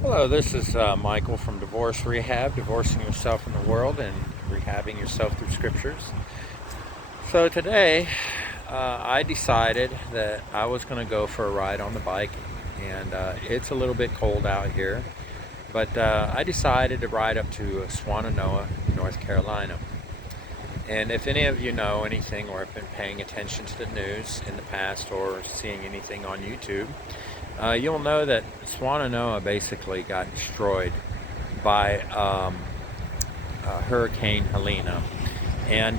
Hello, this is Michael from Divorce Rehab, divorcing yourself from the world and rehabbing yourself through scriptures. So today, I decided that I was going to go for a ride on the bike, and it's a little bit cold out here, but I decided to ride up to Swannanoa, North Carolina. And if any of you know anything or have been paying attention to the news in the past or seeing anything on YouTube, you'll know that Swannanoa basically got destroyed by Hurricane Helena. And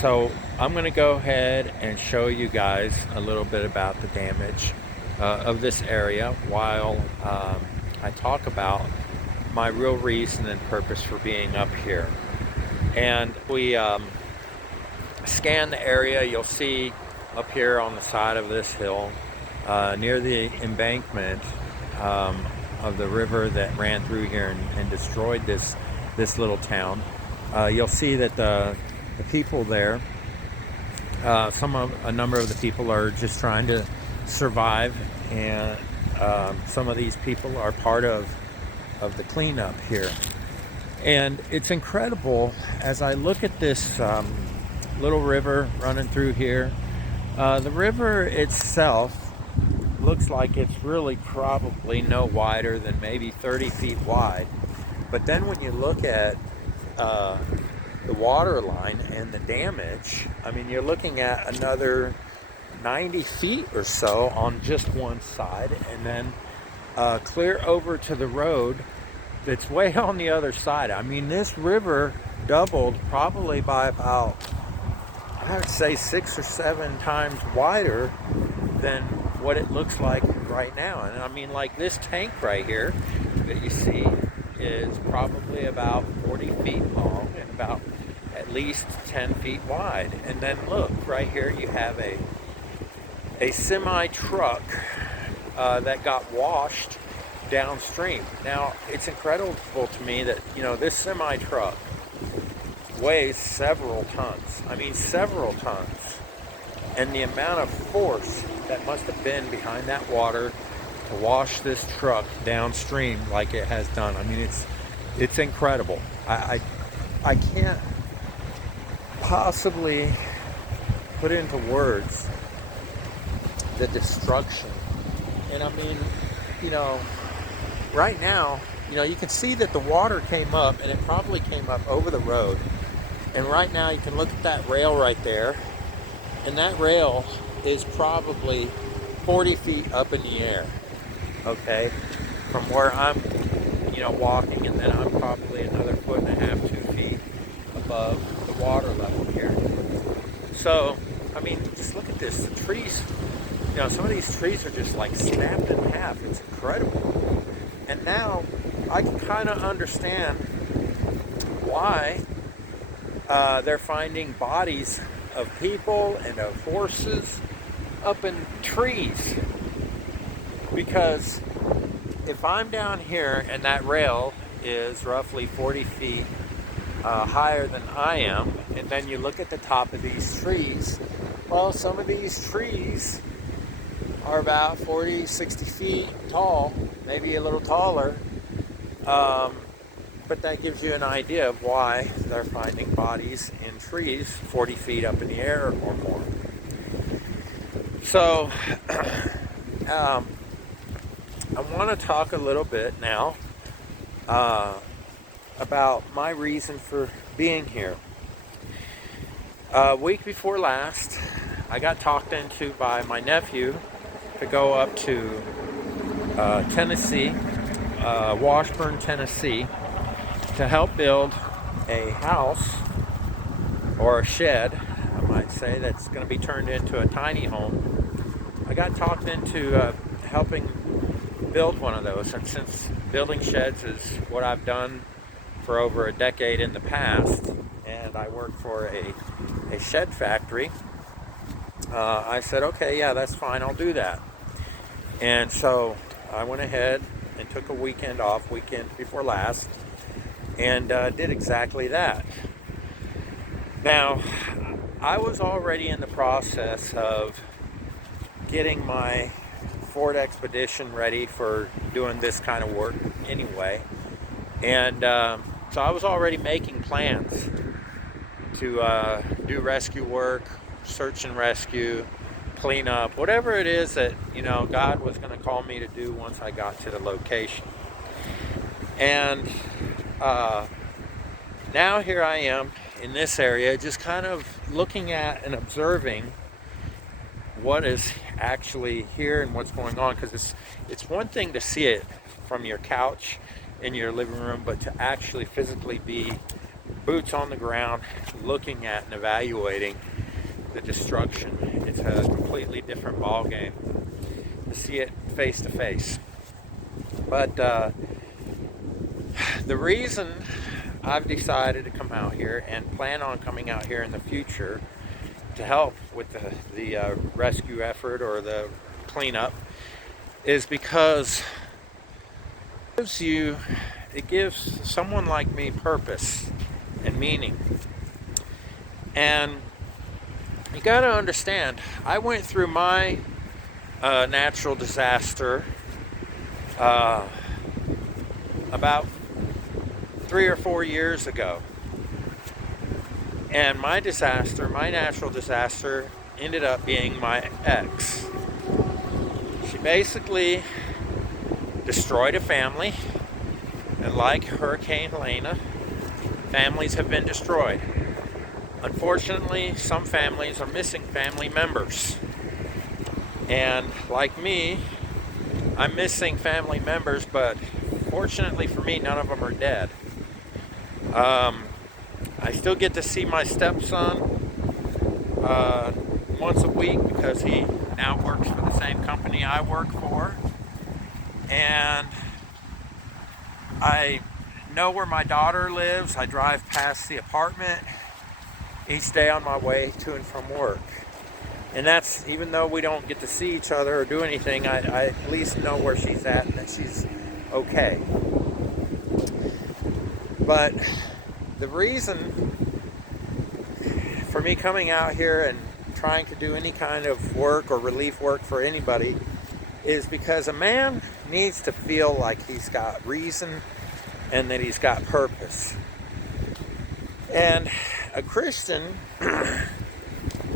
so I'm going to go ahead and show you guys a little bit about the damage of this area while I talk about my real reason and purpose for being up here. And we scan the area, you'll see up here on the side of this hill near the embankment of the river that ran through here and destroyed this little town. You'll see that the people there, a number of the people are just trying to survive, and some of these people are part of the cleanup here. And it's incredible as I look at this little river running through here. The river itself looks like it's really probably no wider than maybe 30 feet wide. But then when you look at the water line and the damage, I mean, you're looking at another 90 feet or so on just one side, and then clear over to the road that's way on the other side. I mean, this river doubled probably by about, I would say, 6 or 7 times wider than what it looks like right now. And I mean, like, this tank right here that you see is probably about 40 feet long and about at least 10 feet wide. And then look, right here you have a semi truck that got washed downstream. Now, it's incredible to me that, this semi truck weighs several tons. I mean, several tons. And the amount of force that must have been behind that water to wash this truck downstream like it has done. I mean, it's incredible. I can't possibly put into words the destruction. And I mean, right now, you can see that the water came up, and it probably came up over the road. And right now you can look at that rail right there, and that rail is probably 40 feet up in the air, okay, from where I'm, walking, and then I'm probably another 1.5 to 2 feet above the water level here. So, I mean, just look at this. The trees, some of these trees are just like snapped in half. It's incredible. And now I can kind of understand why they're finding bodies of people and of horses up in trees. Because if I'm down here and that rail is roughly 40 feet higher than I am, and then you look at the top of these trees, well, some of these trees are about 40, 60 feet tall, maybe a little taller. But that gives you an idea of why they're finding bodies in trees 40 feet up in the air or more. So, I want to talk a little bit now about my reason for being here. A week before last, I got talked into by my nephew to go up to Tennessee, Washburn, Tennessee, to help build a house, or a shed, I might say, that's going to be turned into a tiny home. I got talked into helping build one of those, and since building sheds is what I've done for over a decade in the past, and I work for a shed factory, I said, okay, yeah, that's fine, I'll do that. And so I went ahead and took a weekend off, weekend before last, and did exactly that. Now, I was already in the process of getting my Ford Expedition ready for doing this kind of work anyway. And so I was already making plans to do rescue work, search and rescue, clean up, whatever it is that, God was going to call me to do once I got to the location. And now here I am in this area, just kind of looking at and observing what is actually here and what's going on, because it's one thing to see it from your couch in your living room, but to actually physically be boots on the ground looking at and evaluating the destruction. It's a completely different ball game to see it face to face. But the reason I've decided to come out here and plan on coming out here in the future to help with the rescue effort or the cleanup is because it gives someone like me purpose and meaning. And you got to understand, I went through my natural disaster about 3 or 4 years ago. And my natural disaster, ended up being my ex. She basically destroyed a family, and like Hurricane Helena, families have been destroyed. Unfortunately, some families are missing family members. And like me, I'm missing family members, but fortunately for me, none of them are dead. I still get to see my stepson once a week because he now works for the same company I work for. And I know where my daughter lives. I drive past the apartment each day on my way to and from work. And that's, even though we don't get to see each other or do anything, I at least know where she's at and that she's okay. But the reason for me coming out here and trying to do any kind of work or relief work for anybody is because a man needs to feel like he's got reason and that he's got purpose. And a Christian,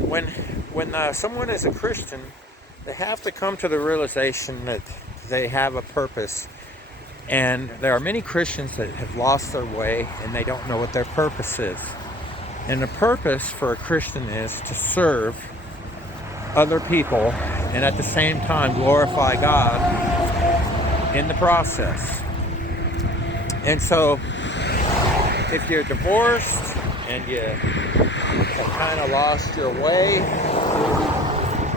when someone is a Christian, they have to come to the realization that they have a purpose. And there are many Christians that have lost their way and they don't know what their purpose is. And the purpose for a Christian is to serve other people and at the same time glorify God in the process. And so if you're divorced and you have kind of lost your way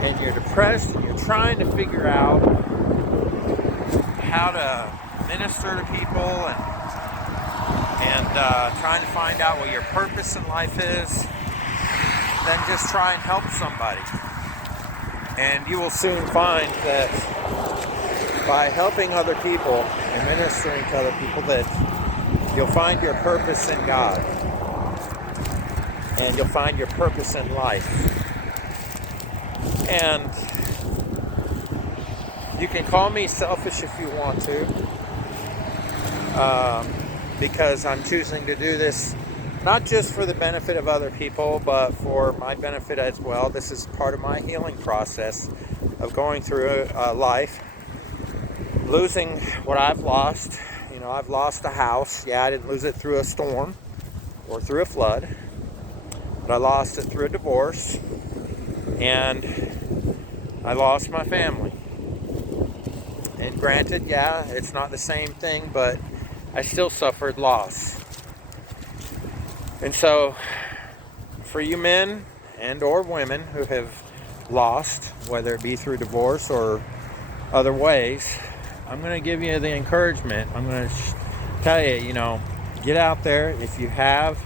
and you're depressed and you're trying to figure out how to minister to people and trying to find out what your purpose in life is, then just try and help somebody. And you will soon find that by helping other people and ministering to other people, that you'll find your purpose in God. And you'll find your purpose in life. And you can call me selfish if you want to, because I'm choosing to do this not just for the benefit of other people, but for my benefit as well. This is part of my healing process of going through life, losing what I've lost. I've lost a house. Yeah, I didn't lose it through a storm or through a flood, but I lost it through a divorce, and I lost my family. And granted, yeah, it's not the same thing, but I still suffered loss. And so, for you men and or women who have lost, whether it be through divorce or other ways, I'm going to give you the encouragement. I'm going to tell you, get out there. If you have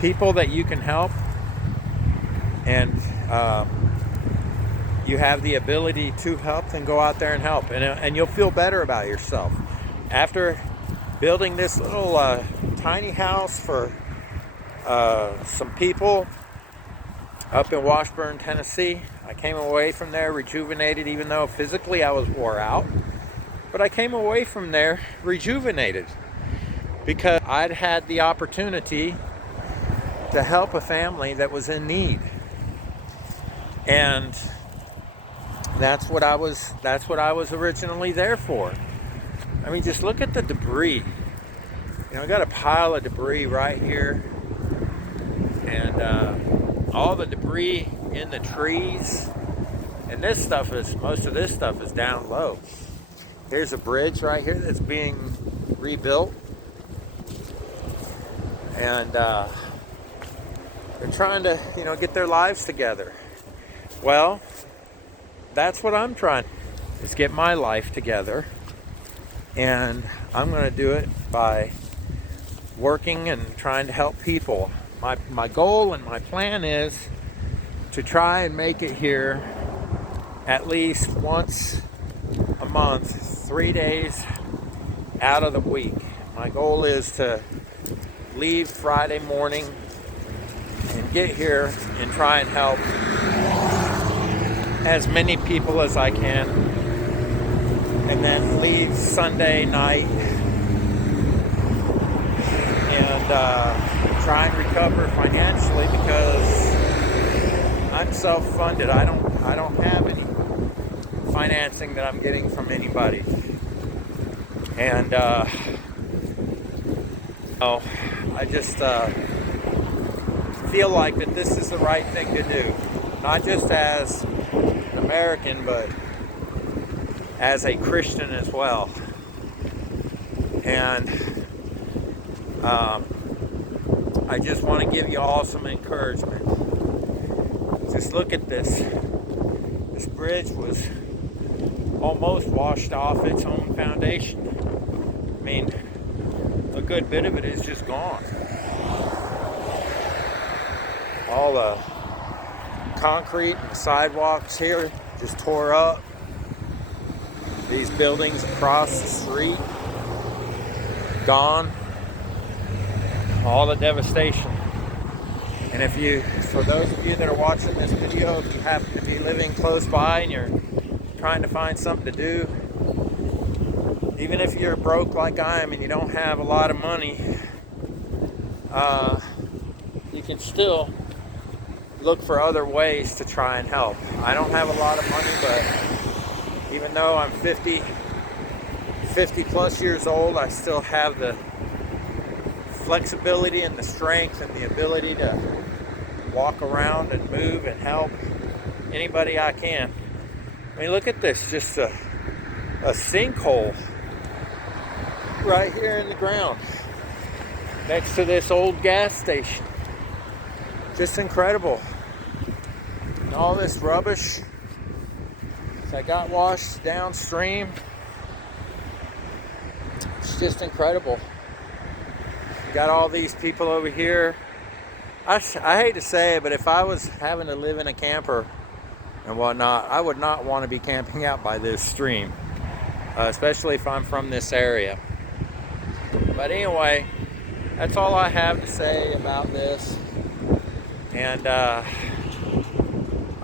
people that you can help, and you have the ability to help, then go out there and help. And you'll feel better about yourself. After building this little tiny house for some people up in Washburn, Tennessee, I came away from there rejuvenated, even though physically I was wore out. But I came away from there rejuvenated because I'd had the opportunity to help a family that was in need. And that's what I was originally there for. I mean, just look at the debris. You know, I got a pile of debris right here, and all the debris in the trees. And most of this stuff is down low. Here's a bridge right here that's being rebuilt, and they're trying to, get their lives together. Well, that's what I'm trying, is get my life together, and I'm going to do it by working and trying to help people. My goal and my plan is to try and make it here at least once a month, 3 days out of the week. My goal is to leave Friday morning and get here and try and help as many people as I can, and then leave Sunday night and try and recover financially, because I'm self-funded. I don't have any financing that I'm getting from anybody, and I just feel like that this is the right thing to do, not just as an American, but as a Christian as well. And I just want to give you all some encouragement. Just look at this. This bridge was almost washed off its own foundation. I mean, a good bit of it is just gone. All the concrete and the sidewalks here just tore up. These buildings across the street, gone. All the devastation. And for those of you that are watching this video, if you happen to be living close by and you're trying to find something to do, even if you're broke like I am and you don't have a lot of money, you can still look for other ways to try and help. I don't have a lot of money, but even though I'm 50 plus years old, I still have the flexibility and the strength and the ability to walk around and move and help anybody I can. I mean, look at this, just a sinkhole right here in the ground next to this old gas station. Just incredible. And all this rubbish that got washed downstream, it's just incredible. Got all these people over here. I hate to say it, but if I was having to live in a camper and whatnot, I would not want to be camping out by this stream, especially if I'm from this area. But anyway, that's all I have to say about this, and I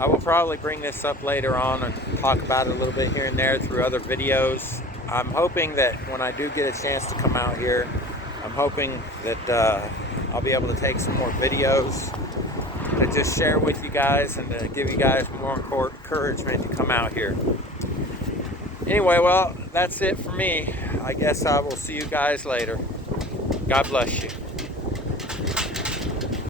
will probably bring this up later on and talk about it a little bit here and there through other videos. I'm hoping that when I do get a chance to come out here, I'm hoping that I'll be able to take some more videos to just share with you guys and to give you guys more encouragement to come out here. Anyway, well, that's it for me. I guess I will see you guys later. God bless you.